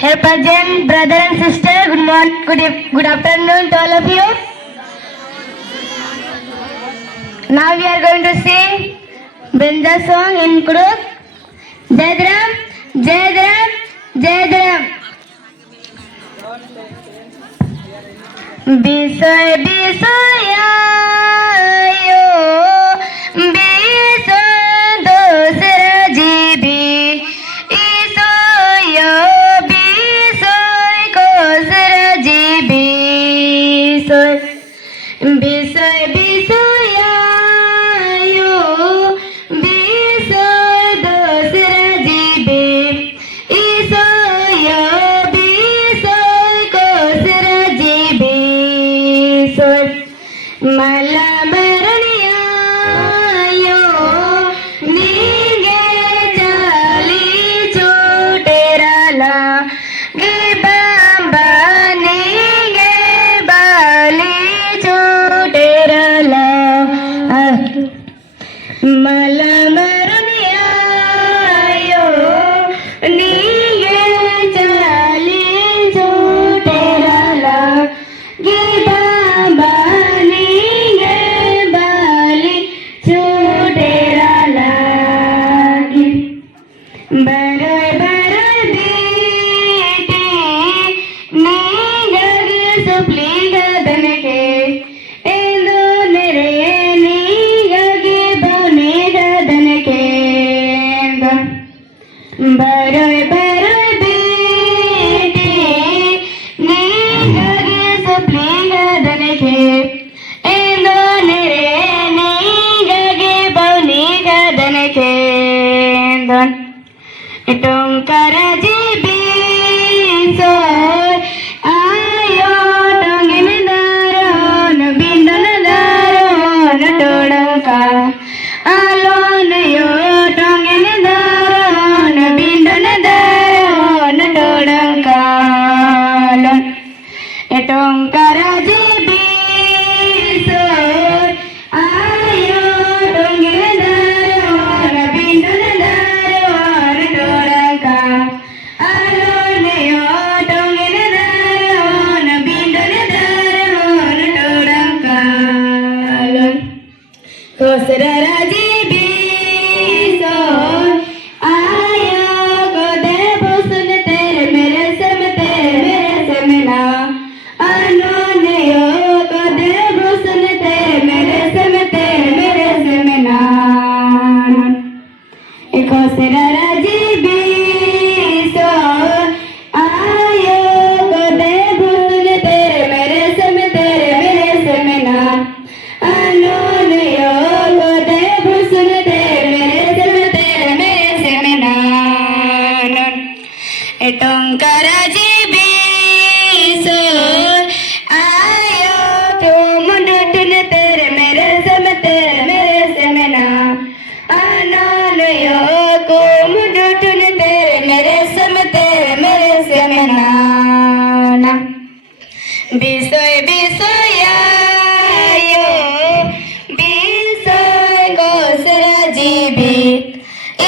Here present, brother and sister, good morning, good afternoon to all of you. Now we are going to sing Brinda song in Kuduk. Jayadram, Jayadram, Jayadram. Bisoy, bisoy, ayo, bisoy, dosra jibi. Isoyo, bisoy, kosra jibi. Bisoy, bisoy, ayo, bisoy, dosra jibi. Isoyo, bisoy, kosra jibi. Malabaraniyayo, ninge jali chuterala, gibamba ninge bali chuterala. Malabaraniyayo, ninge jali chuterala, gibamba ninge bali chuterala. Baroy baroy beeti ninge supliga danke endo nere ninge boniga danke. Baroy baroy beeti ninge supliga danke endo nere ninge boniga danke. Tongkara jibi soy ayo tongin daron bindon daron todangka alon yo tongin daron bindon daron todangka alon. Tongkara jibi soy ayo tongin daron bindon daron todangka alon yo tongin daron bindon daron todangka alon. Kosra jibi soy ayo kode busun tere mere semena alon yo kode busun tere mere semena. Kosra jibi soy ayo kode busun tere mere semena alon yo kode busun tere mere semena. Tongkara jibi soy ayo tumundutun tere mere semena alon yo kumundutun tere mere semena. Bisoy bisoy ayo bisoy kosra jibi.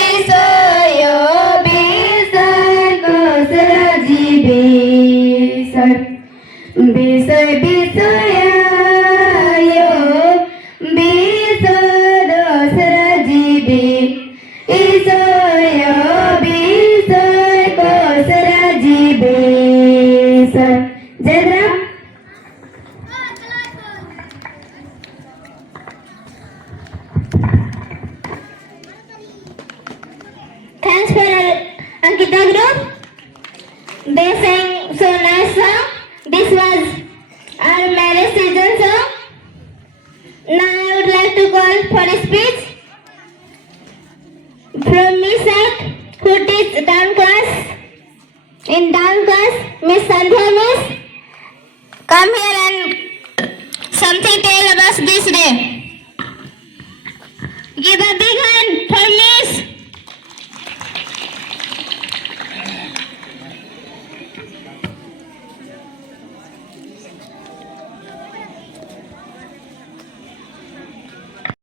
Isoyo bisoy kosra jibi. Bisoy bisoy ayo bisoy dosra jibi. Isoyo bisoy kosra jibi. Jayadram. Thanks for Ankita group. They sang so nice song. This was our marriage season song. Now I would like to call for a speech from Miss Side, who teaches dance class. In dance class, Miss Sandhya Miss, come here and something tell about this day. Give a big